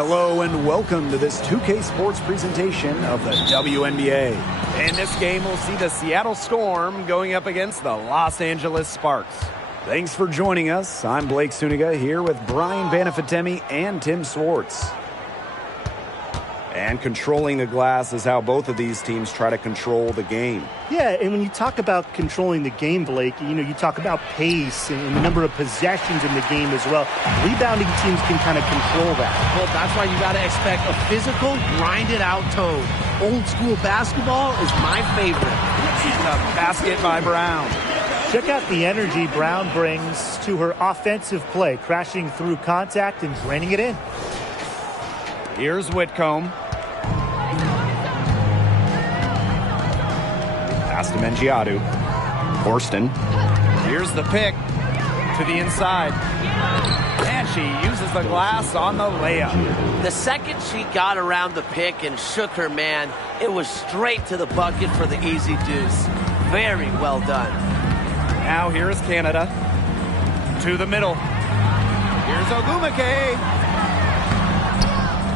Hello and welcome to this 2K Sports presentation of the WNBA. In this game, we'll see the Seattle Storm going up against the Los Angeles Sparks. Thanks for joining us. I'm Blake Suniga here with Brian Banafitemi and Tim Swartz. And controlling the glass is how both of these teams try to control the game. Yeah, and when you talk about controlling the game, Blake, you talk about pace and the number of possessions in the game as well. Rebounding teams can kind of control that. Well, that's why you got to expect a physical, grinded-out tone. Old-school basketball is my favorite. A basket by Brown. Check out the energy Brown brings to her offensive play, crashing through contact and draining it in. Here's Whitcomb. Pass to Mengiadu. Horston. Here's the pick to the inside. And she uses the glass on the layup. The second she got around the pick and shook her man, it was straight to the bucket for the easy deuce. Very well done. Now here's Canada. To the middle. Here's Ogumake.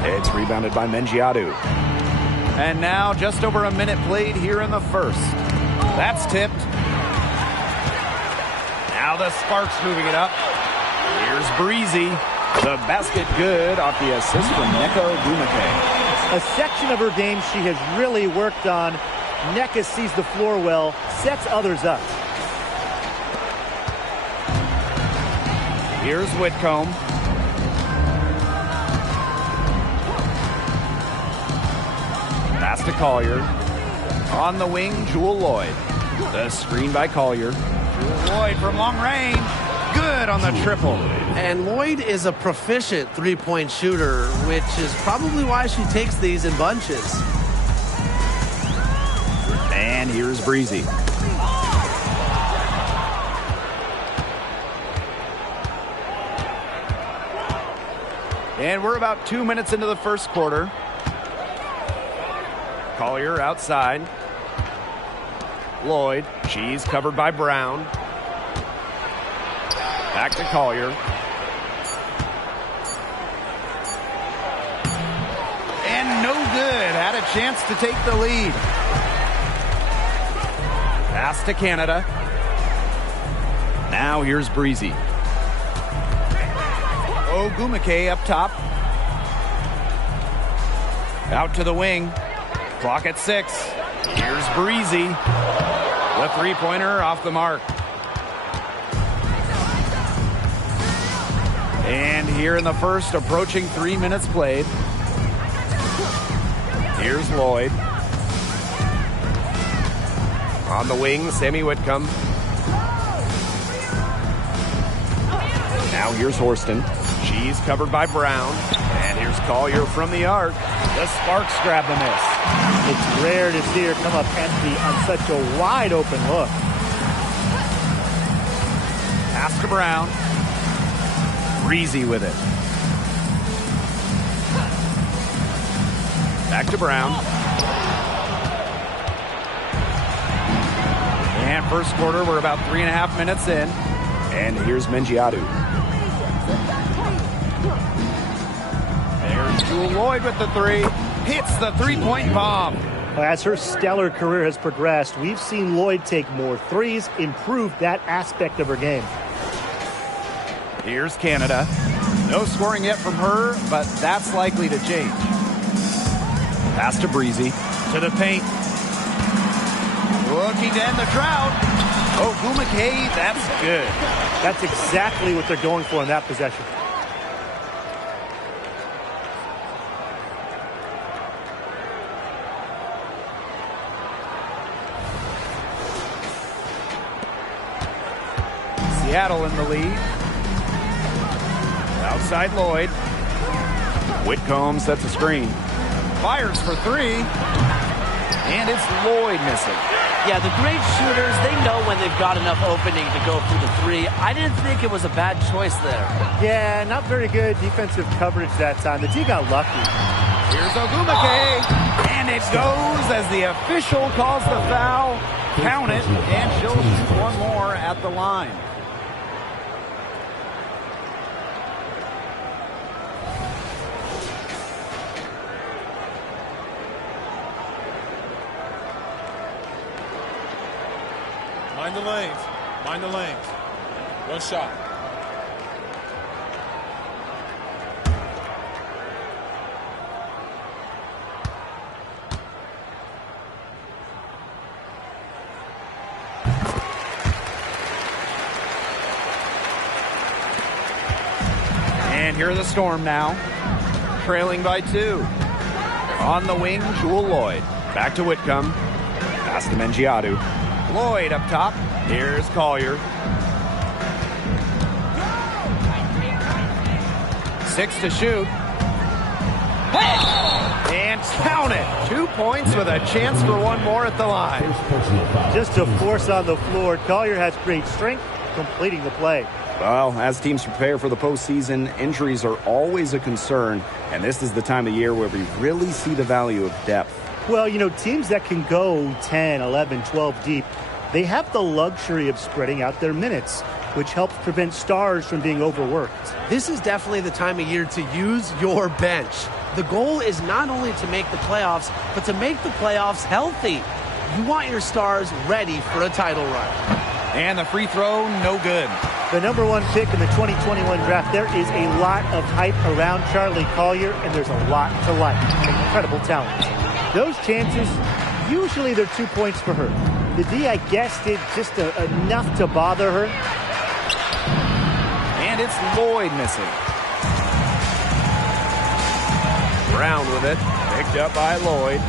It's rebounded by Mengiadu. And now just over a minute played here in the first. That's tipped. Now the Sparks moving it up. Here's Breezy. The basket good off the assist from Nneka Ogumake. A section of her game she has really worked on. Nneka sees the floor well, sets others up. Here's Whitcomb. Pass to Collier. On the wing, Jewel Lloyd. The screen by Collier. Jewel Lloyd from long range. Good on the triple. And Lloyd is a proficient three-point shooter, which is probably why she takes these in bunches. And here's Breezy. And we're about 2 minutes into the first quarter. Collier outside. Lloyd. She's covered by Brown. Back to Collier. And no good. Had a chance to take the lead. Pass to Canada. Now here's Breezy. Ogumake up top. Out to the wing. Clock at 6. Here's Breezy. The three-pointer off the mark. And here in the first, approaching 3 minutes played. Here's Lloyd. On the wing, Sammy Whitcomb. Now here's Horston. She's covered by Brown. And here's Collier from the arc. The Sparks grab the miss. It's rare to see her come up empty on such a wide open look. Pass to Brown. Breezy with it. Back to Brown. And first quarter, we're about 3.5 minutes in. And here's Mengiadu. There's Jewel Lloyd with the three. Hits the three-point bomb. As her stellar career has progressed, we've seen Lloyd take more threes, improve that aspect of her game. Here's Canada. No scoring yet from her, but that's likely to change. Pass to Breezy. To the paint. Looking to end the drought. Ogumake, that's good. That's exactly what they're going for in that possession. Seattle in the lead. Outside Lloyd. Whitcomb sets a screen. Fires for three. And it's Lloyd missing. Yeah, the great shooters, they know when they've got enough opening to go for the three. I didn't think it was a bad choice there. Yeah, not very good defensive coverage that time. The D got lucky. Here's Ogumake. And it goes as the official calls the foul. Count it. And she'll shoot one more at the line. Mind the lanes. Mind the lanes. One shot. And here are the Storm now, trailing by 2. On the wing, Jewel Lloyd. Back to Whitcomb. Pass to Mengiadu. Lloyd up top. Here's Collier. 6 to shoot. And count it. 2 points with a chance for one more at the line. Just a force on the floor. Collier has great strength, completing the play. Well, as teams prepare for the postseason, injuries are always a concern, and this is the time of year where we really see the value of depth. Well, you know, teams that can go 10, 11, 12 deep, they have the luxury of spreading out their minutes, which helps prevent stars from being overworked. This is definitely the time of year to use your bench. The goal is not only to make the playoffs, but to make the playoffs healthy. You want your stars ready for a title run. And the free throw, no good. The number 1 pick in the 2021 draft, there is a lot of hype around Charlie Collier, and there's a lot to like. Incredible talent. Those chances, usually they're 2 points for her. The D, I guess, did just enough to bother her. And it's Lloyd missing. Brown with it, picked up by Lloyd.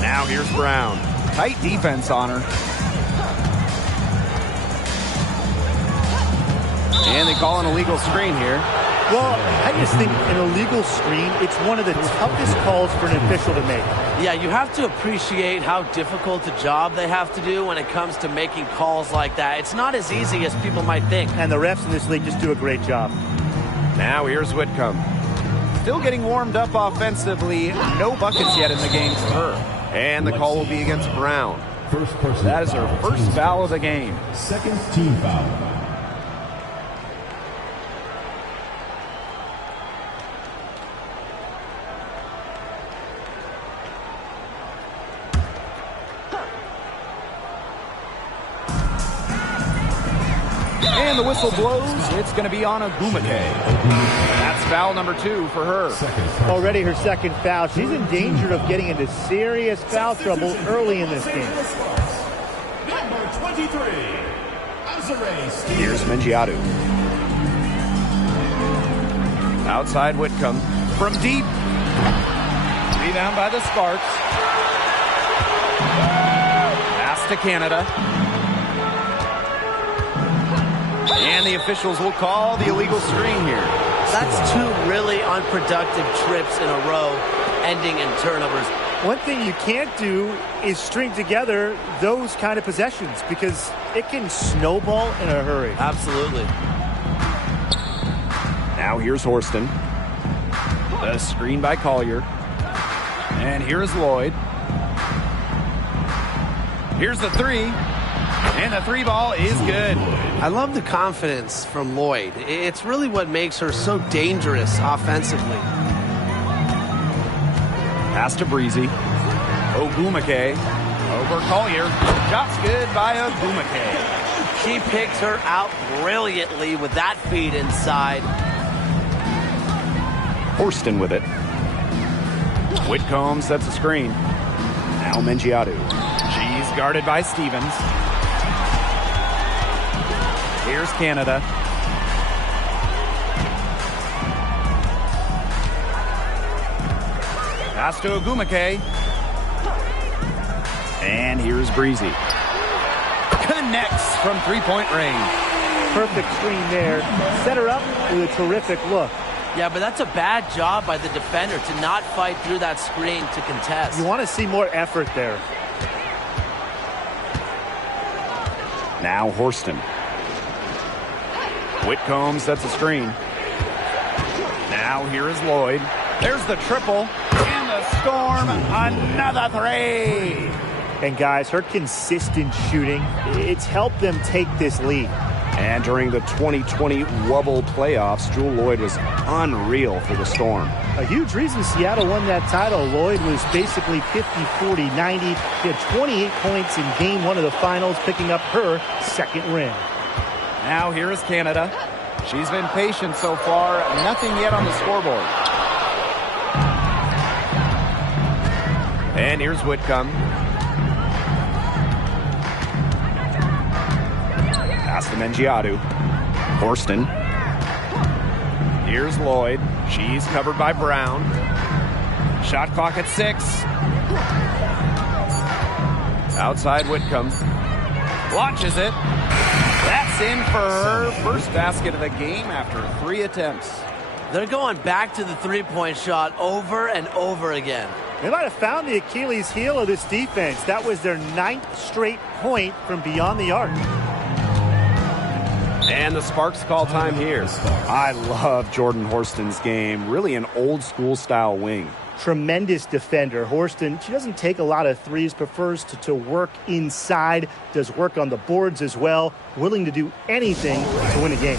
Now here's Brown. Tight defense on her. And they call an illegal screen here. Well, I just think an illegal screen, it's one of the toughest calls for an official to make. Yeah, you have to appreciate how difficult a job they have to do when it comes to making calls like that. It's not as easy as people might think. And the refs in this league just do a great job. Now here's Whitcomb. Still getting warmed up offensively. No buckets yet in the game for her. And the call will be against Brown. That is her first foul of the game. Second team foul. And the whistle blows. It's going to be on Agumake. That's foul number 2 for her. Already her second foul. She's in danger of getting into serious foul trouble early in this game. Number 23, Azare. Here's Mengiadu. Outside Whitcomb. From deep. Rebound by the Sparks. Pass to Canada. And the officials will call the illegal screen here. That's 2 really unproductive trips in a row, ending in turnovers. One thing you can't do is string together those kind of possessions because it can snowball in a hurry. Absolutely. Now here's Horston. The screen by Collier. And here's Lloyd. Here's the 3. And the 3 ball is good. I love the confidence from Lloyd. It's really what makes her so dangerous offensively. Pass to Breezy. Ogumake. Over Collier. Shot's good by Ogumake. She picked her out brilliantly with that feed inside. Horston with it. Whitcomb sets a screen. Now Mengiadu. She's guarded by Stevens. Here's Canada. Pass to Ogumake. And here's Breezy. Connects from three-point range. Perfect screen there. Set her up with a terrific look. Yeah, but that's a bad job by the defender to not fight through that screen to contest. You want to see more effort there. Now Horston. Whitcomb sets a screen. Now here is Lloyd. There's the triple. And the Storm, another 3. And guys, her consistent shooting, it's helped them take this lead. And during the 2020 Wubble playoffs, Jewel Lloyd was unreal for the Storm. A huge reason Seattle won that title. Lloyd was basically 50, 40, 90. She had 28 points in game one of the finals, picking up her second ring. Now here is Canada. She's been patient so far. Nothing yet on the scoreboard. And here's Whitcomb. Pass to Mengiadu. Horston. Here's Lloyd. She's covered by Brown. Shot clock at 6. Outside Whitcomb. Launches it. That's in for her first basket of the game after 3 attempts. They're going back to the three-point shot over and over again. They might have found the Achilles heel of this defense. That was their 9th straight point from beyond the arc. And the Sparks call time here. I love Jordan Horston's game. Really an old-school style wing. Tremendous defender. Horston, she doesn't take a lot of threes, prefers to work inside, does work on the boards as well, willing to do anything to win a game.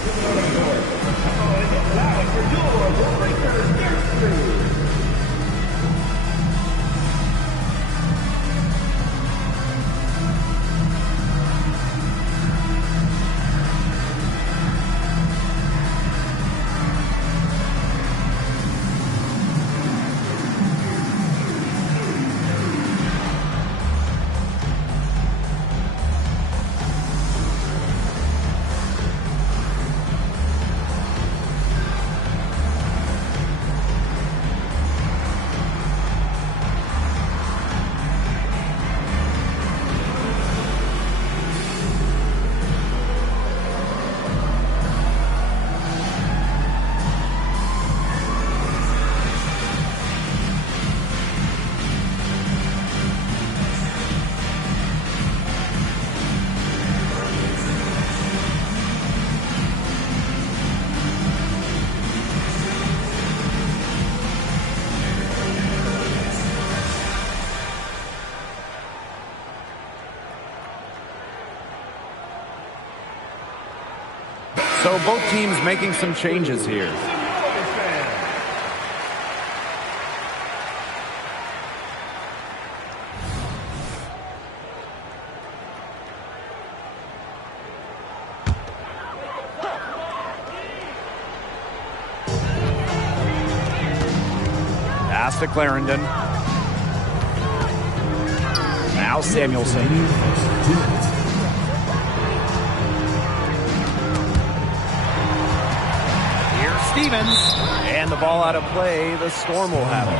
So both teams making some changes here. Pass to Clarendon. Now Samuelson. Stevens, and the ball out of play. The Storm will have it.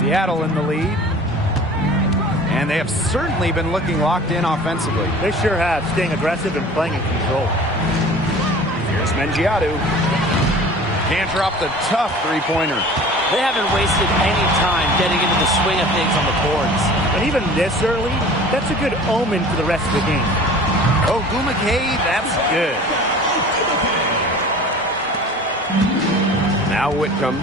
Seattle in the lead, and they have certainly been looking locked in offensively. They sure have, staying aggressive and playing in control. Here's Mengiadu. Can't drop the tough three-pointer. They haven't wasted any time getting into the swing of things on the boards. And even this early, that's a good omen for the rest of the game. Oh, Gumake, that's good. Now Whitcomb.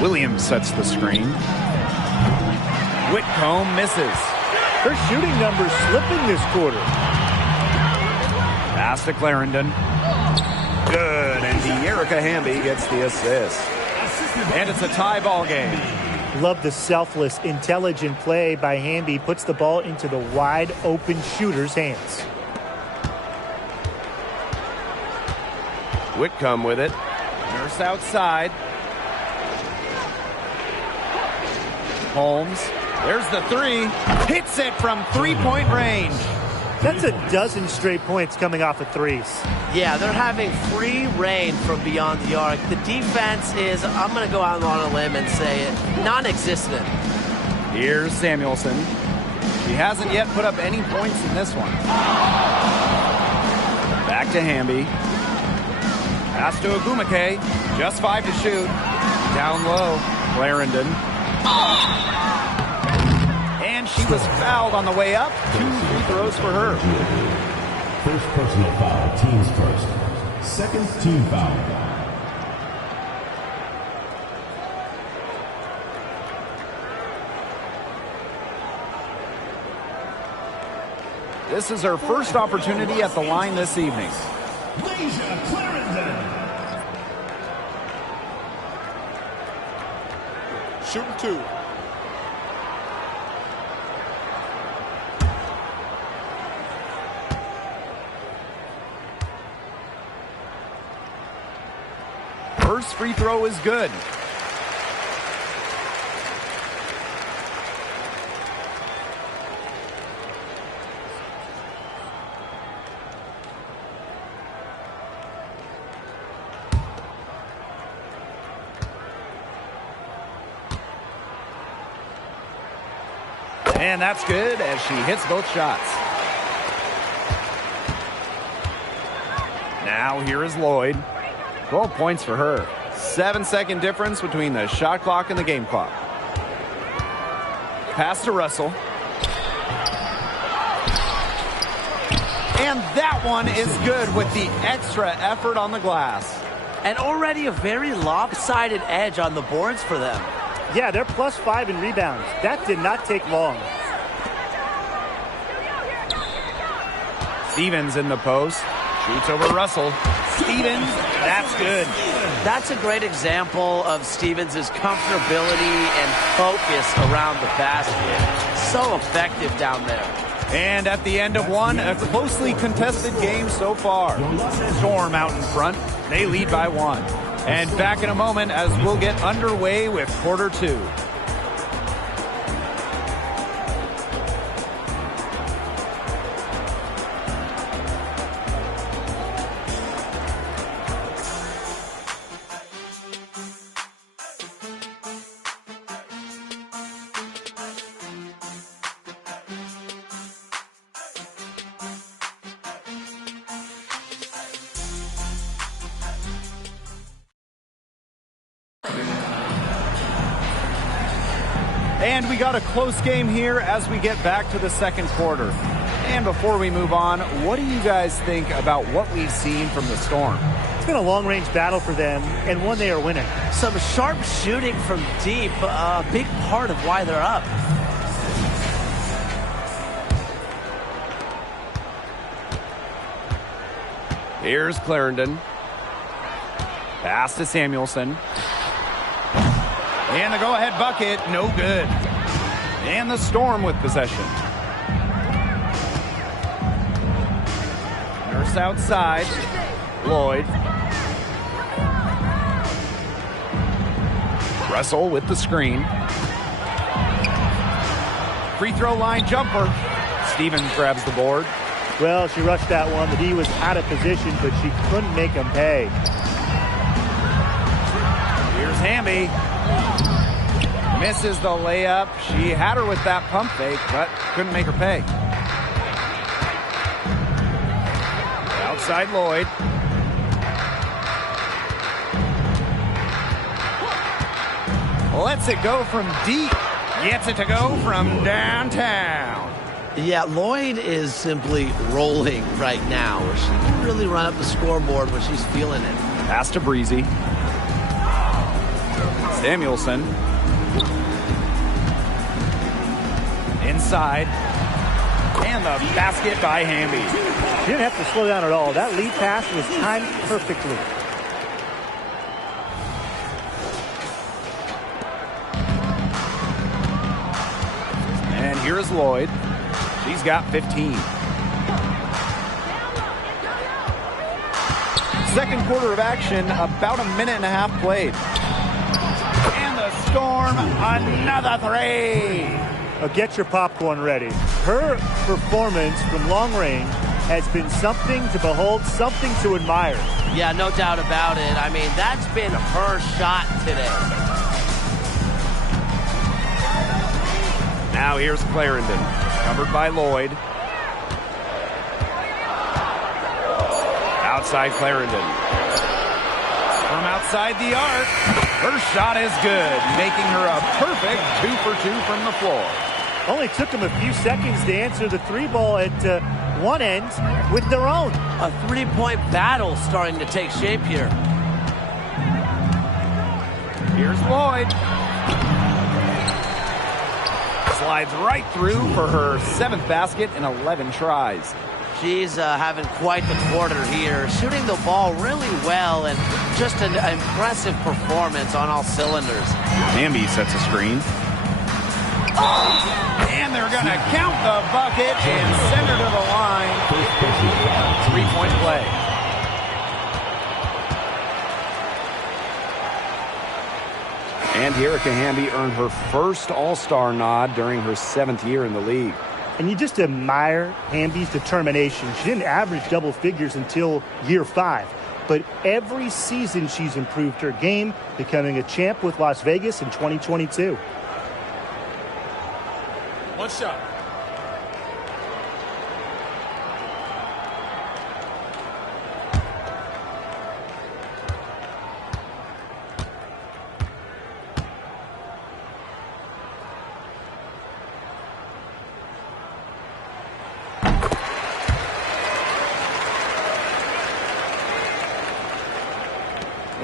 Williams sets the screen. Whitcomb misses. Her shooting numbers slipping this quarter. Pass to Clarendon. Good, and De'Erica Hamby gets the assist. And it's a tie ball game. Love the selfless, intelligent play by Hamby. Puts the ball into the wide-open shooter's hands. Whitcomb with it. Nurse outside. Holmes. There's the three. Hits it from three-point range. That's a dozen straight points coming off of threes. Yeah, they're having free reign from beyond the arc. The defense is, I'm going to go out on a limb and say it, non-existent. Here's Samuelson. She hasn't yet put up any points in this one. Back to Hamby. Pass to Agumake. Just 5 to shoot. Down low. Clarendon. And she was fouled on the way up. 2 free throws for her. First personal foul, teams first. second team foul. This is her first opportunity at the line this evening. Shooting 2. First free throw is good. And that's good as she hits both shots. Now here is Lloyd. 12 points for her. 7-second difference between the shot clock and the game clock. Pass to Russell. And that one is good with the extra effort on the glass. And already a very lopsided edge on the boards for them. Yeah, they're +5 in rebounds. That did not take long. Stevens in the post. Shoots over Russell. Stevens, that's good. That's a great example of Stevens' comfortability and focus around the basket. So effective down there. And at the end of one, a closely contested game so far. Storm out in front. They lead by 1. And back in a moment as we'll get underway with quarter 2. And we got a close game here as we get back to the second quarter. And before we move on, what do you guys think about what we've seen from the Storm? It's been a long-range battle for them, and one they are winning. Some sharp shooting from deep, a big part of why they're up. Here's Clarendon. Pass to Samuelson. And the go-ahead bucket, no good. And the Storm with possession. Nurse outside. Lloyd. Russell with the screen. Free throw line jumper. Stevens grabs the board. Well, she rushed that one. The D was out of position, but she couldn't make him pay. Here's Hamby. Misses the layup. She had her with that pump fake, but couldn't make her pay. Outside Lloyd. Lets it go from deep. Gets it to go from downtown. Yeah, Lloyd is simply rolling right now. She can really run up the scoreboard when she's feeling it. Pass to Breezy. Samuelson. Inside. And the basket by Hamby. She didn't have to slow down at all. That lead pass was timed perfectly. And here is Lloyd. She's got 15. Second quarter of action, about a minute and a half played. And the Storm, another three. Get your popcorn ready. Her performance from long range has been something to behold, something to admire. Yeah, no doubt about it. I mean, that's been her shot today. Now here's Clarendon, covered by Lloyd. Outside Clarendon. From outside the arc, her shot is good, making her a perfect 2 for 2 from the floor. Only took him a few seconds to answer the three ball at one end with their own. A three-point battle starting to take shape here. Here's Lloyd. Slides right through for her 7th basket in 11 tries. She's having quite the quarter here, shooting the ball really well and just an impressive performance on all cylinders. Hamby sets a screen. And they're going to count the bucket and send her to the line. 3-point play. And Erica Hamby earned her first All-Star nod during her 7th year in the league. And you just admire Hamby's determination. She didn't average double figures until year 5. But every season she's improved her game, becoming a champ with Las Vegas in 2022. One shot.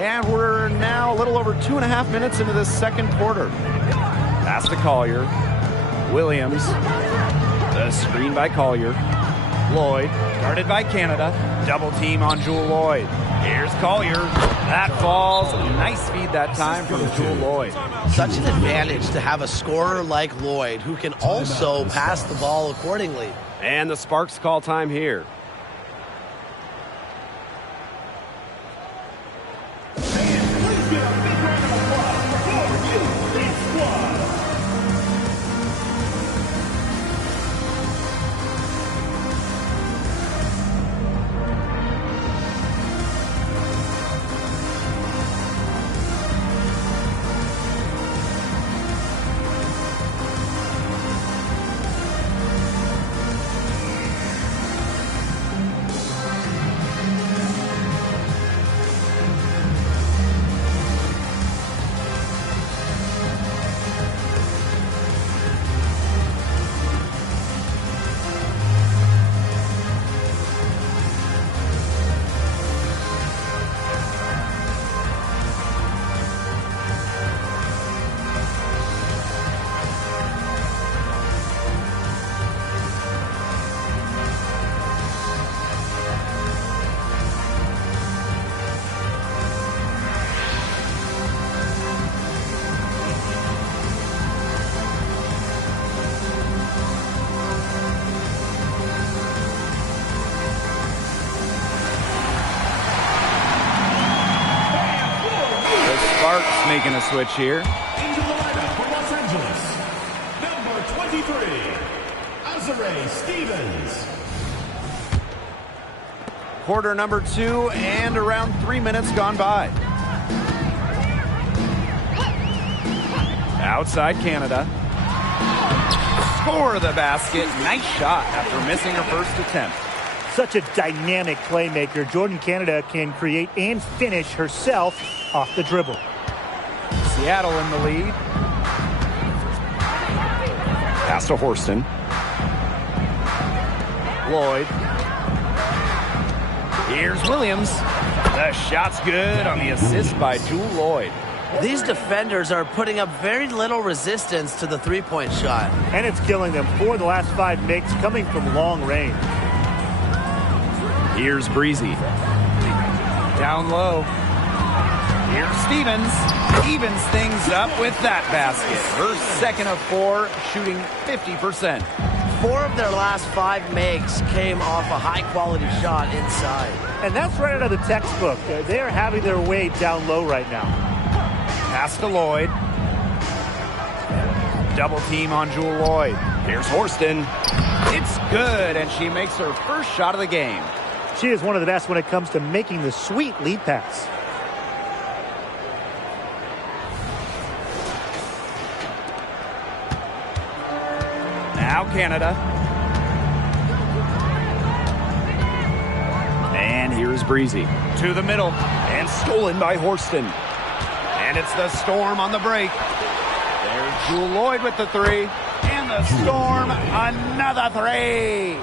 And we're now a little over 2.5 minutes into this second quarter. Pass to Collier. Williams. The screen by Collier. Lloyd. Guarded by Canada. Double team on Jewel Lloyd. Here's Collier. That falls. Nice feed that time from Jewel Lloyd. Such an advantage to have a scorer like Lloyd who can also pass the ball accordingly. And the Sparks call time here. Making a switch here. Into the lineup for Los Angeles, number 23, Azare Stevens. Quarter number 2 and around 3 minutes gone by. Outside Canada. Score the basket. Nice shot after missing her first attempt. Such a dynamic playmaker. Jordan Canada can create and finish herself off the dribble. Seattle in the lead. Pass to Horston. Lloyd. Here's Williams. The shot's good on the assist by Jewel Lloyd. These defenders are putting up very little resistance to the three-point shot. And it's killing them. 4 of the last 5 makes coming from long range. Here's Breezy. Down low. Here's Stevens. Evens things up with that basket. Her second of 4, shooting 50%. 4 of their last 5 makes came off a high-quality shot inside. And that's right out of the textbook. They are having their way down low right now. Pass to Lloyd. Double team on Jewel Lloyd. Here's Horston. It's good, and she makes her first shot of the game. She is one of the best when it comes to making the sweet lead pass. Now Canada. And here's Breezy. To the middle. And stolen by Horston. And it's the Storm on the break. There's Jewel Lloyd with the 3. And the Storm, another 3.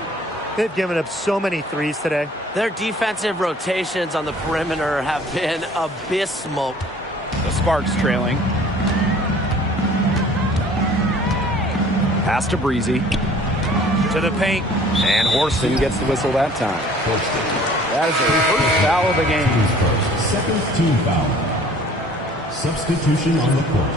They've given up so many threes today. Their defensive rotations on the perimeter have been abysmal. The Sparks trailing. Pass to Breezy. To the paint. And Horston gets the whistle that time. That is their first foul of the game. Second team foul. Substitution on the court.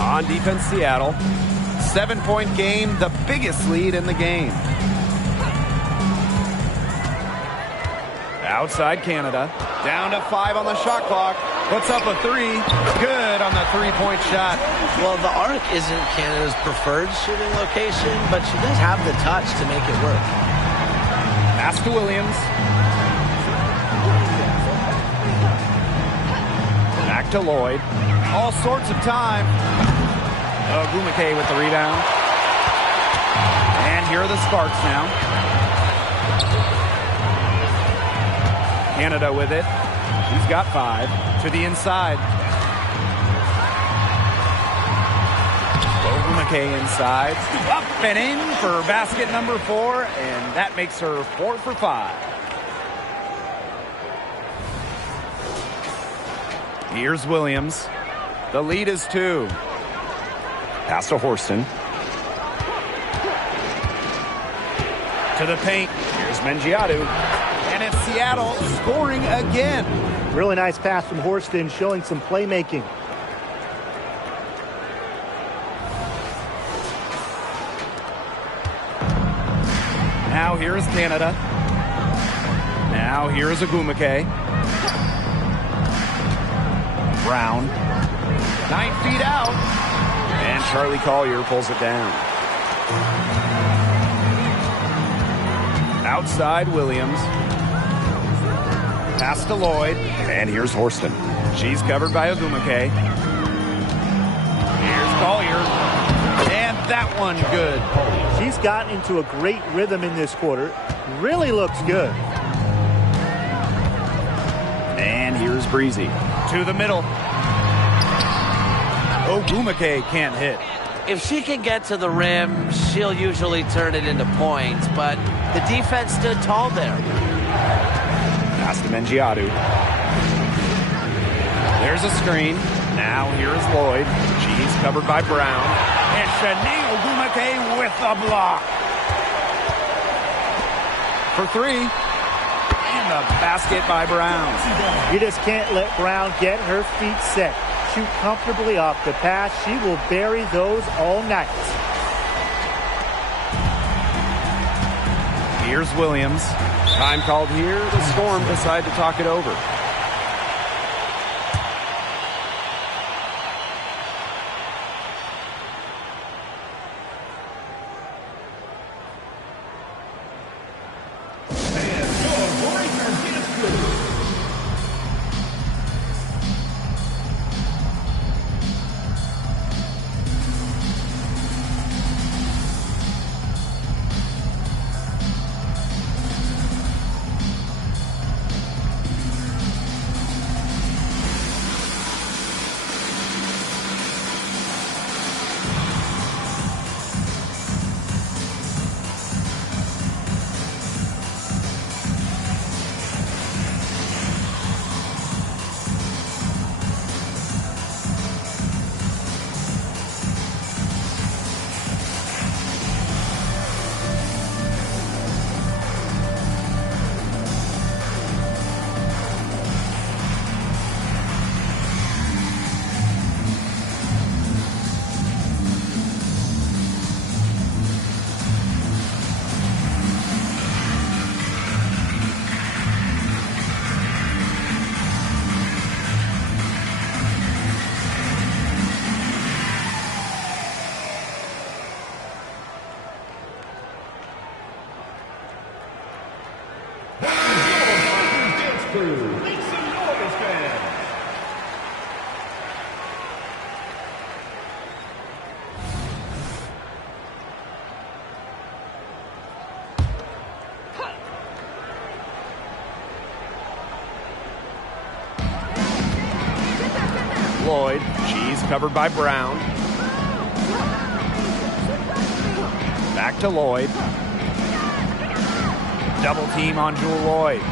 On defense, Seattle. 7-point game, the biggest lead in the game. Outside Canada. Down to 5 on the shot clock. Puts up a 3. Good on the three-point shot. Well, the arc isn't Canada's preferred shooting location, but she does have the touch to make it work. Pass to Williams. Back to Lloyd. All sorts of time. Gumake with the rebound. And here are the Sparks now. Canada with it. He's got 5. To the inside. Gumake inside. Up and in for basket number 4. And that makes her 4 for 5. Here's Williams. The lead is 2. Pass to Horston. To the paint. Here's Mengiadu. And it's Seattle scoring again. Really nice pass from Horston, showing some playmaking. Now here's Canada. Now here's Agumake. Brown. 9 feet out. And Charlie Collier pulls it down. Outside Williams. Pass to Lloyd. And here's Horston. She's covered by Agumake. Here's Collier. And that one good. She's gotten into a great rhythm in this quarter. Really looks good. And here's Breezy. To the middle. Ogumake can't hit. If she can get to the rim, she'll usually turn it into points, but the defense stood tall there. Pass to Mengiadu. There's a screen. Now here's Lloyd. She's covered by Brown. And Shanae Ogumake with the block. For 3. And the basket by Brown. You just can't let Brown get her feet set. Shoot comfortably off the pass. She will bury those all night. Here's Williams. Time called here. The Storm decide to talk it over. Lloyd, she's covered by Brown. Back to Lloyd. Double team on Jewel Lloyd.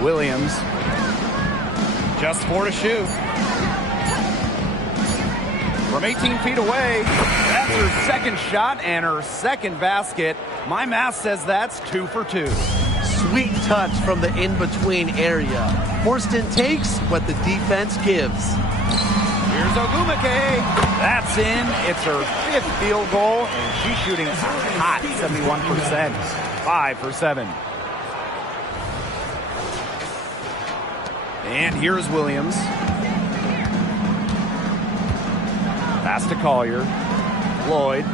Williams. Just 4 to shoot. From 18 feet away, that's her second shot and her second basket. My math says that's 2 for 2. Sweet touch from the in-between area. Horston takes what the defense gives. Here's Ogumake. That's in. It's her 5th field goal, and she's shooting a hot 71%. 5 for 7. And here's Williams. Pass to Collier. Lloyd.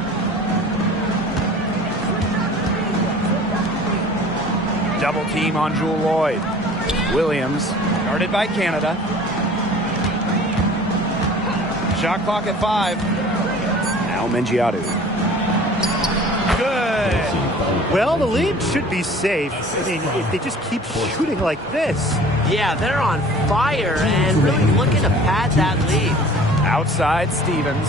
Double team on Jewel Lloyd. Williams, guarded by Canada. Shot clock at 5. Now Mengiadu. Good. Well, the lead should be safe. I mean, if they just keep shooting like this. Yeah, they're on fire and really looking to pad that lead. Outside Stevens.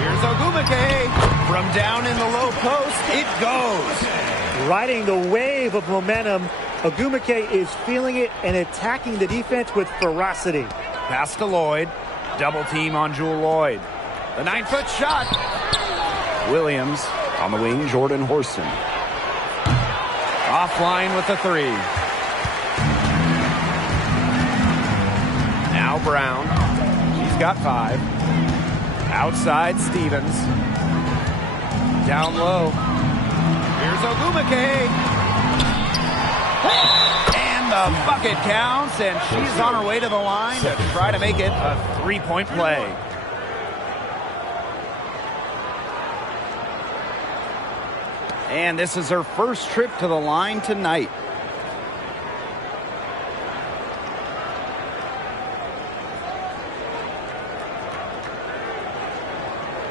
Here's Ogumake. From down in the low post, it goes. Riding the wave of momentum, Ogumake is feeling it and attacking the defense with ferocity. Pass to Lloyd. Double team on Jewel Lloyd. The 9-foot shot. Williams on the wing, Jordan Horston. Offline with the 3. Now Brown. She's got 5. Outside Stevens. Down low. Here's Ogumake. And the bucket counts, and she's on her way to the line to try to make it a 3-point play. And this is her first trip to the line tonight.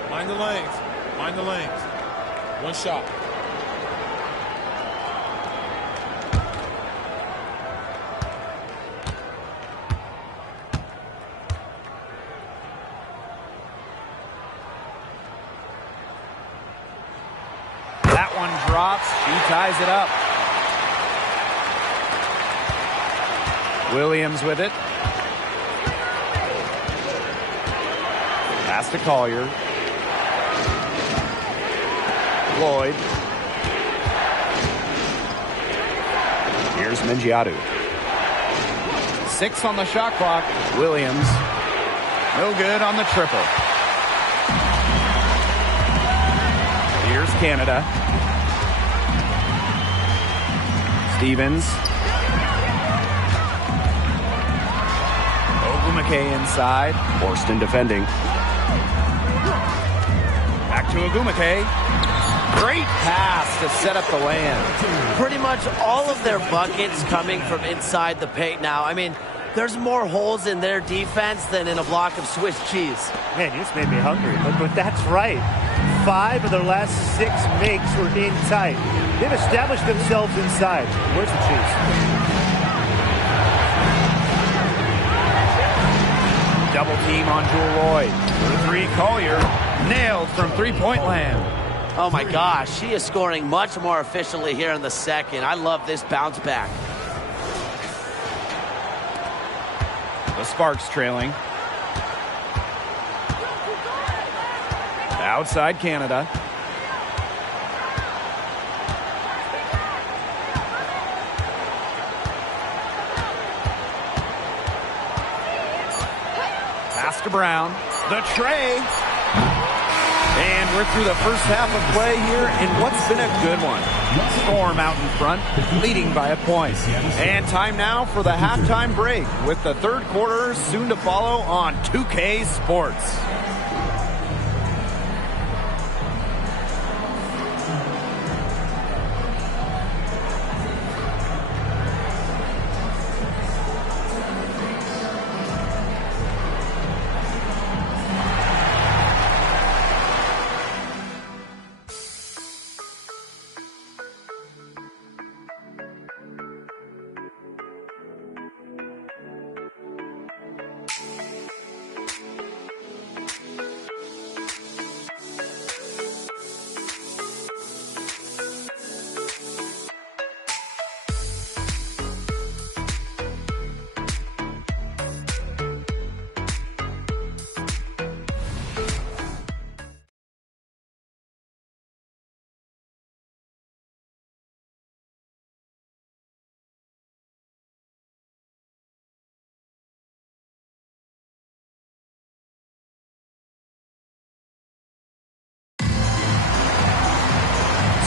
Mind the lanes. Mind the lanes. 1 shot. That one drops. She ties it up. Williams with it. Pass to Collier. Lloyd. Here's Mengiadu. 6 on the shot clock. Williams. No good on the triple. Here's Canada. Stevens. Ogumake inside. Horston defending. Back to Ogumake. Great pass to set up the land. Pretty much all of their buckets coming from inside the paint now. I mean, there's more holes in their defense than in a block of Swiss cheese. Man, you just made me hungry, but that's right. 5 of their last 6 makes were in tight. They've established themselves inside. Where's the cheese? Double team on Jewel Lloyd. The 3, Collier. Nailed from 3-point land. Oh my gosh, she is scoring much more efficiently here in the second. I love this bounce back. The Sparks trailing. Outside Canada. Pass to Brown. The tray. And we're through the first half of play here in what's been a good one. Storm out in front, leading by a point. And time now for the halftime break with the third quarter soon to follow on 2K Sports.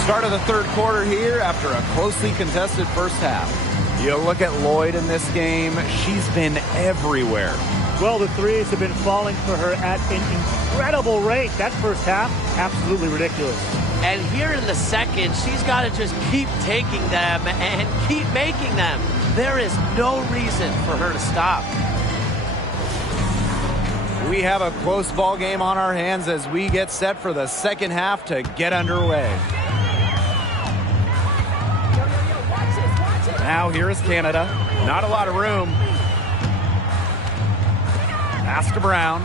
Start of the third quarter here after a closely contested first half. You look at Lloyd in this game, she's been everywhere. Well, the threes have been falling for her at an incredible rate. That first half, absolutely ridiculous. And here in the second, she's got to just keep taking them and keep making them. There is no reason for her to stop. We have a close ball game on our hands as we get set for the second half to get underway. Now here is Canada. Not a lot of room. Pass to Brown.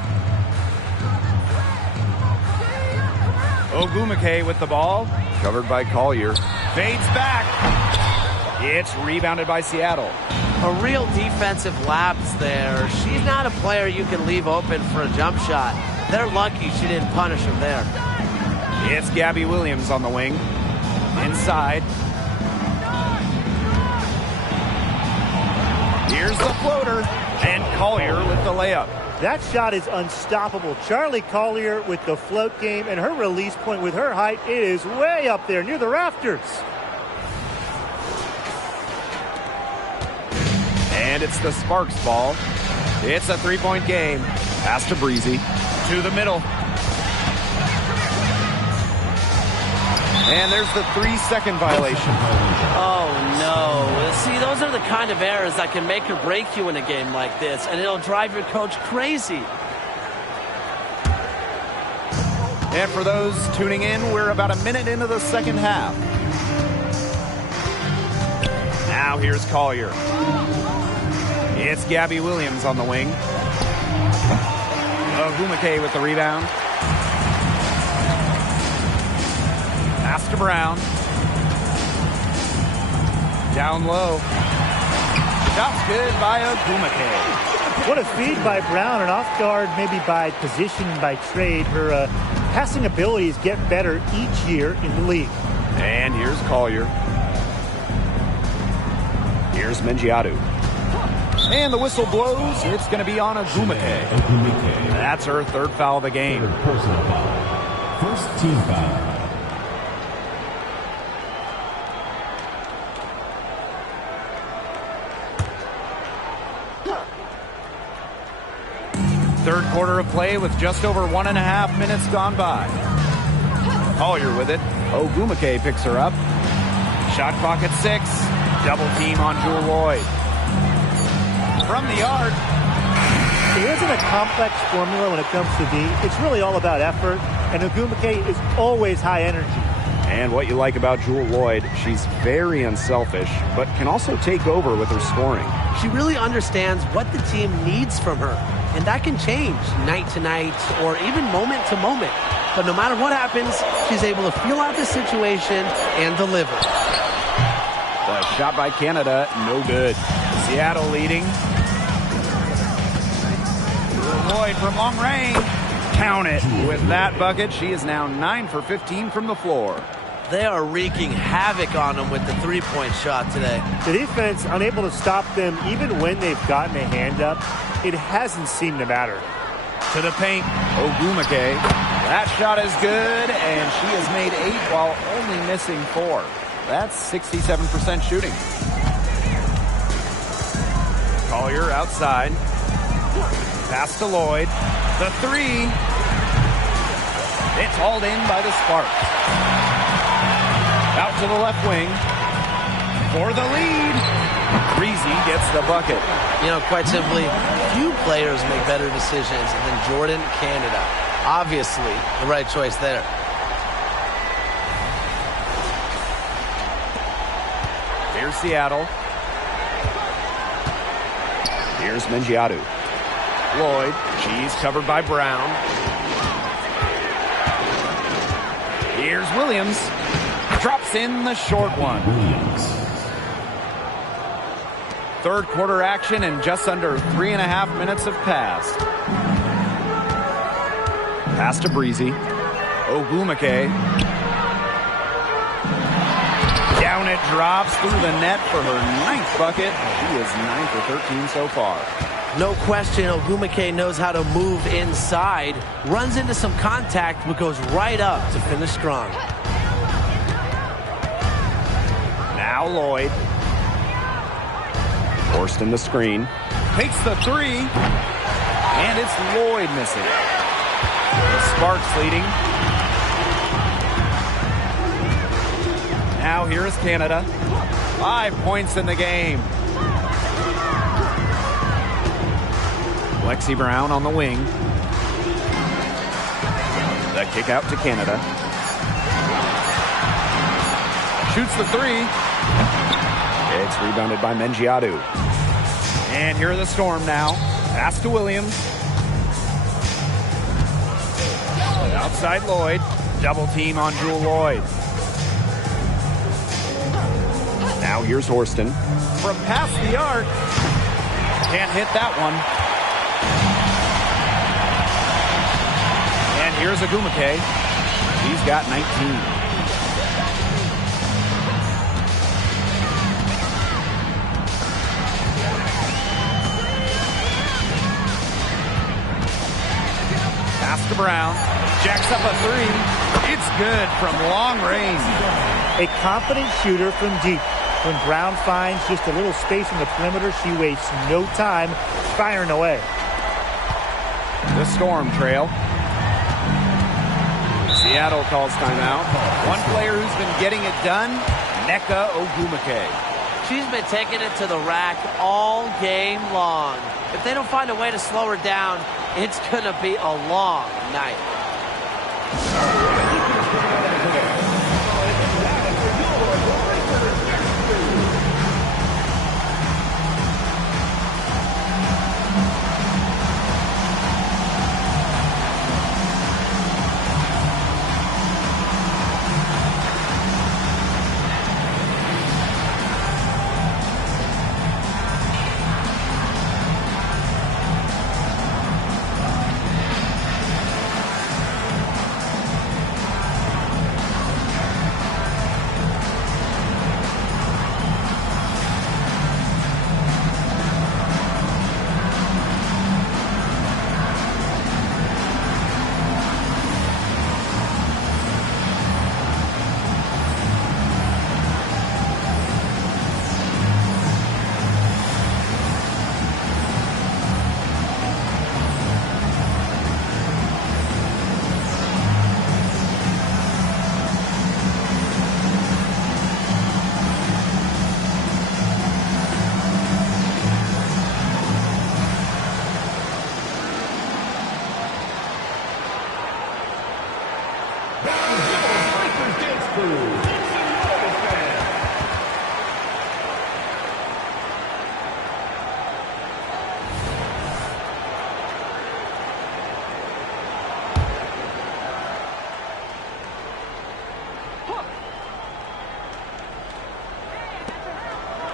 Ogumake with the ball. Covered by Collier. Fades back. It's rebounded by Seattle. A real defensive lapse there. She's not a player you can leave open for a jump shot. They're lucky she didn't punish him there. It's Gabby Williams on the wing. Inside. Here's the floater. And Collier with the layup. That shot is unstoppable. Charlie Collier with the float game, and her release point with her height is way up there near the rafters. And it's the Sparks ball. It's a three-point game. Pass to Breezy. To the middle. And there's the 3-second violation. Oh, no. See, those are the kind of errors that can make or break you in a game like this, and it'll drive your coach crazy. And for those tuning in, we're about a minute into the second half. Now here's Collier. It's Gabby Williams on the wing. Ogumake with the rebound. Pass to Brown. Down low. Shot's good by Ogumake. What a feed by Brown, and off guard maybe by position and by trade. Her passing abilities get better each year in the league. And here's Collier. Here's Mengiadu. And the whistle blows. It's going to be on Ogumake. That's her third foul of the game. Personal foul. First team foul. Third quarter of play with just over 1.5 minutes gone by. Collier with it. Ogumake picks her up. Shot clock at 6. Double team on Jewel Lloyd. From the arc. It isn't a complex formula when it comes to D. It's really all about effort, and Ogumake is always high energy. And what you like about Jewel Lloyd, she's very unselfish, but can also take over with her scoring. She really understands what the team needs from her, and that can change night to night or even moment to moment. But no matter what happens, she's able to feel out the situation and deliver. The shot by Canada, no good. Seattle leading. Lloyd from long range. Count it. With that bucket, she is now 9 for 15 from the floor. They are wreaking havoc on them with the three-point shot today. The defense unable to stop them even when they've gotten a hand up. It hasn't seemed to matter. To the paint, Ogumake. That shot is good, and she has made 8 while only missing 4. That's 67% shooting. Collier outside. Pass to Lloyd. The 3. It's hauled in by the Sparks. Out to the left wing. For the lead. Breezy gets the bucket. You know, quite simply, few players make better decisions than Jordan Canada. Obviously, the right choice there. Here's Seattle. Here's Mengiadu. Lloyd, she's covered by Brown. Here's Williams. Drops in the short one. Third quarter action, and just under 3.5 minutes have passed. Pass to Breezy. Ogumake. Down it drops through the net for her 9th bucket. She is 9 for 13 so far. No question, Ogumake knows how to move inside. Runs into some contact, but goes right up to finish strong. Now Lloyd. Forced in the screen. Takes the three. And it's Lloyd missing. The Sparks leading. Now here is Canada. 5 points in the game. Lexi Brown on the wing. The kick out to Canada. Shoots the three. It's rebounded by Mengiadu. And here are the Storm now. Pass to Williams. Outside Lloyd. Double team on Jewel Lloyd. Now here's Horston. From past the arc. Can't hit that one. And here's Agumake. He's got 19. Pass to Brown. Jacks up a three. It's good from long range. A confident shooter from deep. When Brown finds just a little space in the perimeter, she wastes no time firing away. The Storm trail. Seattle calls timeout. One player who's been getting it done, Nneka Ogwumike. She's been taking it to the rack all game long. If they don't find a way to slow her down, it's going to be a long night.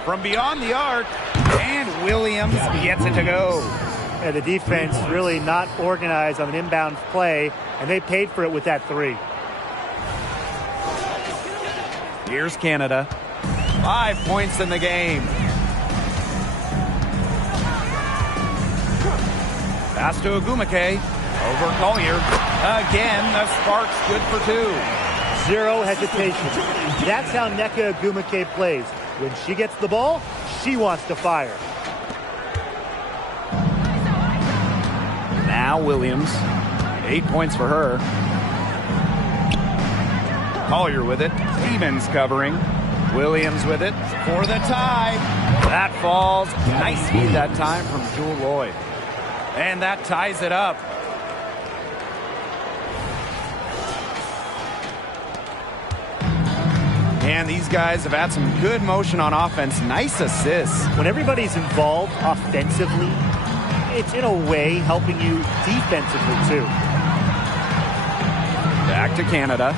From beyond the arc, and Williams gets it to go. Yeah, the defense really not organized on an inbound play, and they paid for it with that three. Here's Canada. 5 points in the game. Pass to Agumake. Over Collier. Again, the Sparks good for two. Zero hesitation. That's how Nneka Ogwumike plays. When she gets the ball, she wants to fire. Now Williams. 8 points for her. Collier with it. Stevens covering. Williams with it for the tie. That falls. Nice feed that time from Jewel Lloyd. And that ties it up. And these guys have had some good motion on offense. Nice assists. When everybody's involved offensively, it's in a way helping you defensively too. Back to Canada.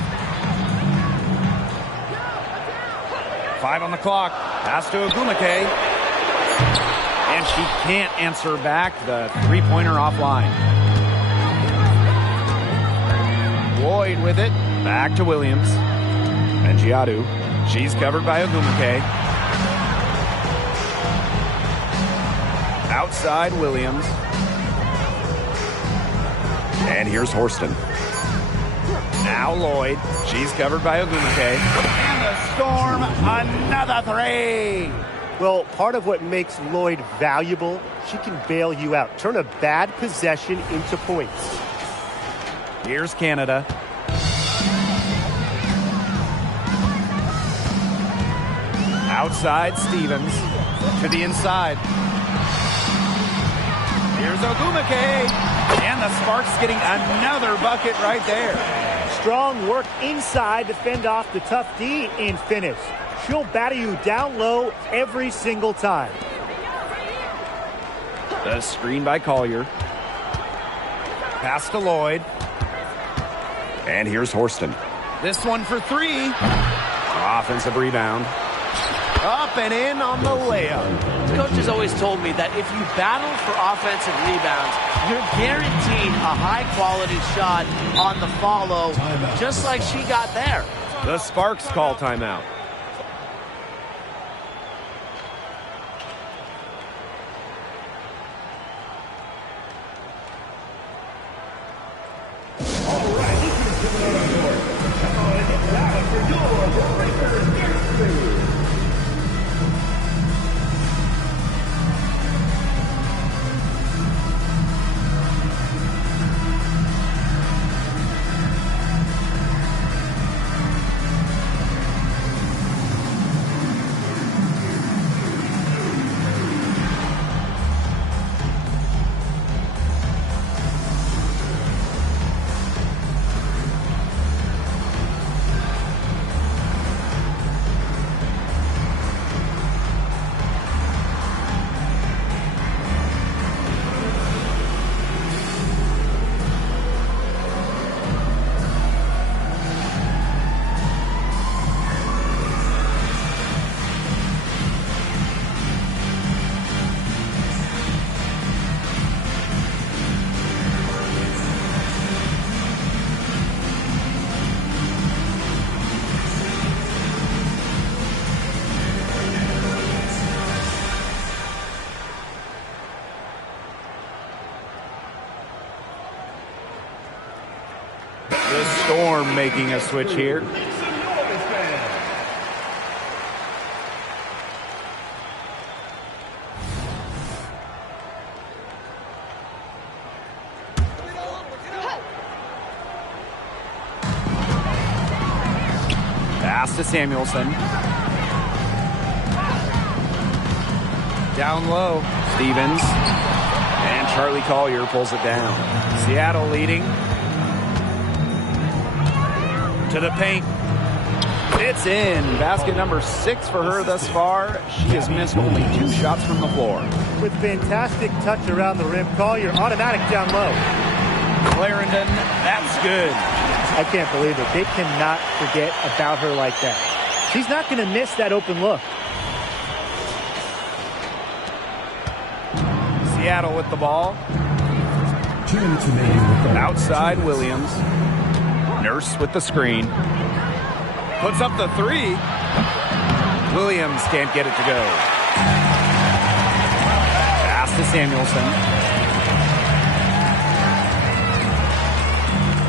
5 on the clock. Pass to Agumake. And she can't answer back the three-pointer offline. Lloyd with it. Back to Williams. Mengiadu. She's covered by Agumake. Outside Williams. And here's Horston. Now Lloyd. She's covered by Agumake. And the Storm, another three. Well, part of what makes Lloyd valuable, she can bail you out. Turn a bad possession into points. Here's Canada. Outside, Stevens. To the inside. Here's Ogumake. And the Sparks getting another bucket right there. Strong work inside to fend off the tough D and finish. She'll batter you down low every single time. The screen by Collier. Pass to Lloyd. And here's Horston. This one for three. Offensive rebound. Up and in on the layup. Coach has always told me that if you battle for offensive rebounds, you're guaranteed a high-quality shot on the follow, just like she got there. The Sparks call timeout. The Storm making a switch here. Pass to Samuelson. Down low, Stevens. And Charlie Collier pulls it down. Seattle leading. To the paint. It's in. Basket number 6 for her thus far. She has missed only 2 shots from the floor. With fantastic touch around the rim, Collier automatic down low. Clarendon, that's good. I can't believe it. They cannot forget about her like that. She's not going to miss that open look. Seattle with the ball. Outside, Williams. Nurse with the screen. Puts up the 3. Williams can't get it to go. Pass to Samuelson.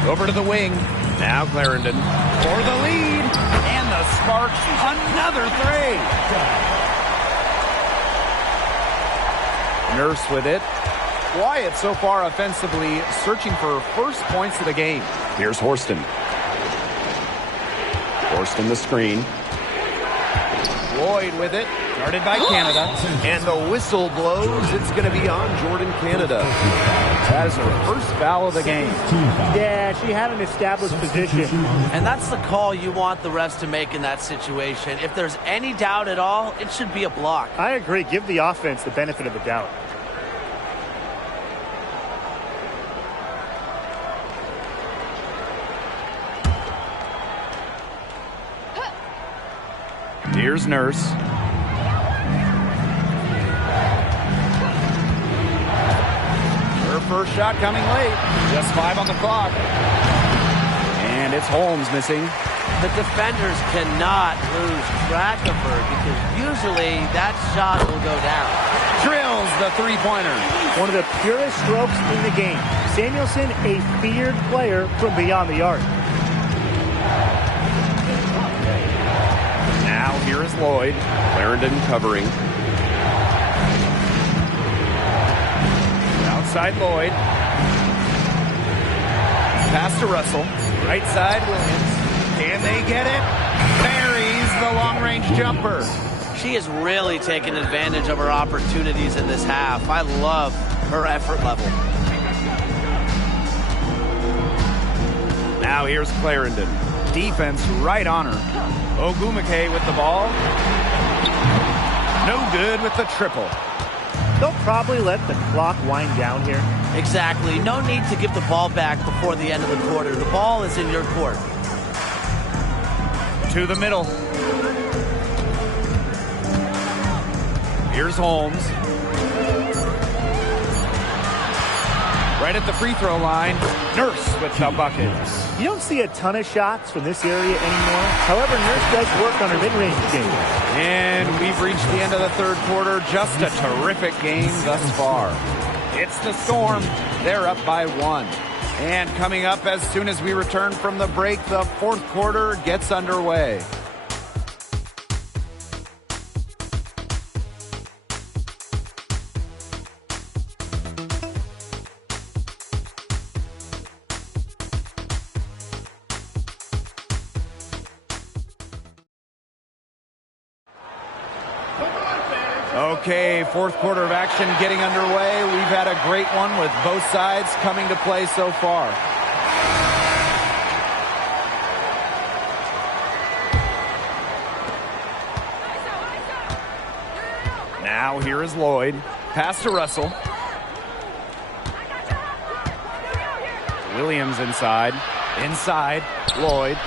Over to the wing. Now Clarendon for the lead. And the Sparks, another 3. Nurse with it. Wyatt so far offensively searching for first points of the game. Here's Horston. Horston the screen. Lloyd with it. Guarded by Canada. And the whistle blows. It's going to be on Jordan Canada. That is her first foul of the game. Yeah, she had an established position. And that's the call you want the refs to make in that situation. If there's any doubt at all, it should be a block. I agree. Give the offense the benefit of the doubt. Here's Nurse. Her first shot coming late. Just 5 on the clock. And it's Holmes missing. The defenders cannot lose track of her because usually that shot will go down. Drills the three-pointer. One of the purest strokes in the game. Samuelson, a feared player from beyond the arc. here is Lloyd. Clarendon covering. Outside Lloyd. Pass to Russell. Right side Williams. Can they get it? Buries the long-range jumper. She is really taking advantage of her opportunities in this half. I love her effort level. Now here's Clarendon. Defense right on her. Ogumake with the ball. No good with the triple. They'll probably let the clock wind down here. Exactly. No need to give the ball back before the end of the quarter. The ball is in your court. To the middle. Here's Holmes. Right at the free throw line. Nurse with the bucket. You don't see a ton of shots from this area anymore. However, Nurse does work on her mid-range game. And we've reached the end of the third quarter. Just a terrific game thus far. It's the Storm. They're up by 1. And coming up as soon as we return from the break, the fourth quarter gets underway. Okay, fourth quarter of action getting underway. We've had a great one with both sides coming to play so far. Now here is Lloyd. Pass to Russell. Williams inside. Inside, Lloyd.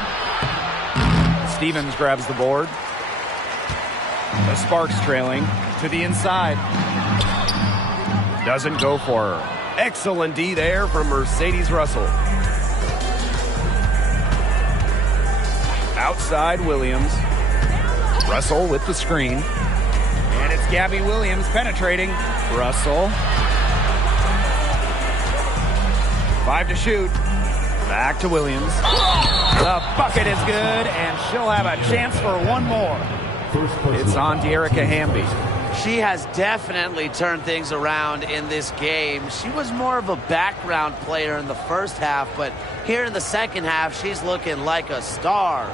Stevens grabs the board. The Sparks trailing to the inside. Doesn't go for her. Excellent D there from Mercedes Russell. Outside Williams. Russell with the screen. And it's Gabby Williams penetrating. Russell. 5 to shoot. Back to Williams. The bucket is good, and she'll have a chance for one more. It's on to Erica Hamby. She has definitely turned things around in this game. She was more of a background player in the first half, but here in the second half, she's looking like a star.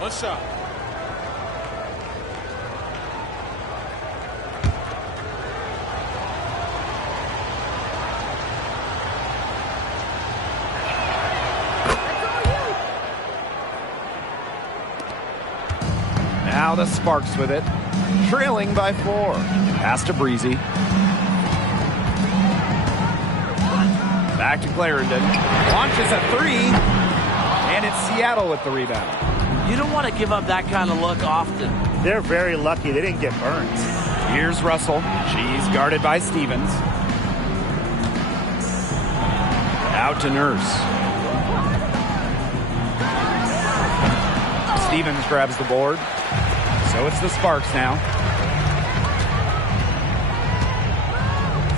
One shot. Now the Sparks with it. Trailing by 4. Pass to Breezy. Back to Clarendon. Launches a 3. And it's Seattle with the rebound. You don't want to give up that kind of look often. They're very lucky they didn't get burned. Here's Russell. She's guarded by Stevens. Out to Nurse. Stevens grabs the board. So it's the Sparks now.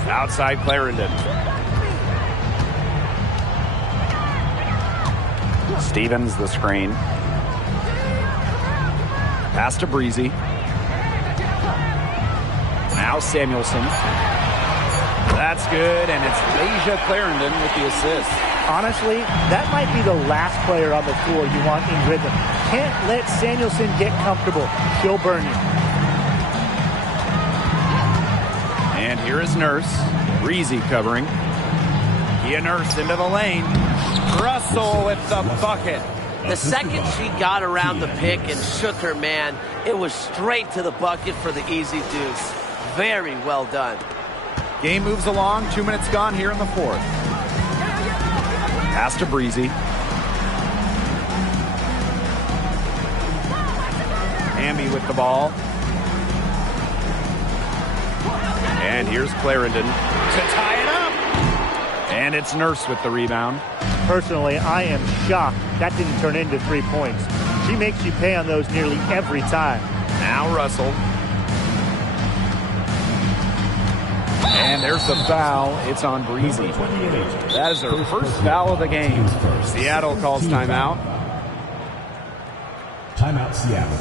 Outside Clarendon. Stevens the screen. Pass to Breezy. Now Samuelson. That's good, and it's Leisha Clarendon with the assist. Honestly, that might be the last player on the floor you want in rhythm. Can't let Samuelson get comfortable. She'll burn you. And here is Nurse. Breezy covering. Kia Nurse into the lane. Russell with the bucket. The second she got around the pick and shook her man, it was straight to the bucket for the easy deuce. Very well done. Game moves along. 2 minutes gone here in the fourth. Pass to Breezy. Hamby with the ball. And here's Clarendon to tie it up. And it's Nurse with the rebound. Personally, I am shocked that didn't turn into 3 points. She makes you pay on those nearly every time. Now Russell. And there's the foul. It's on Breezy. That is her first foul of the game. Seattle calls timeout. Timeout, Seattle.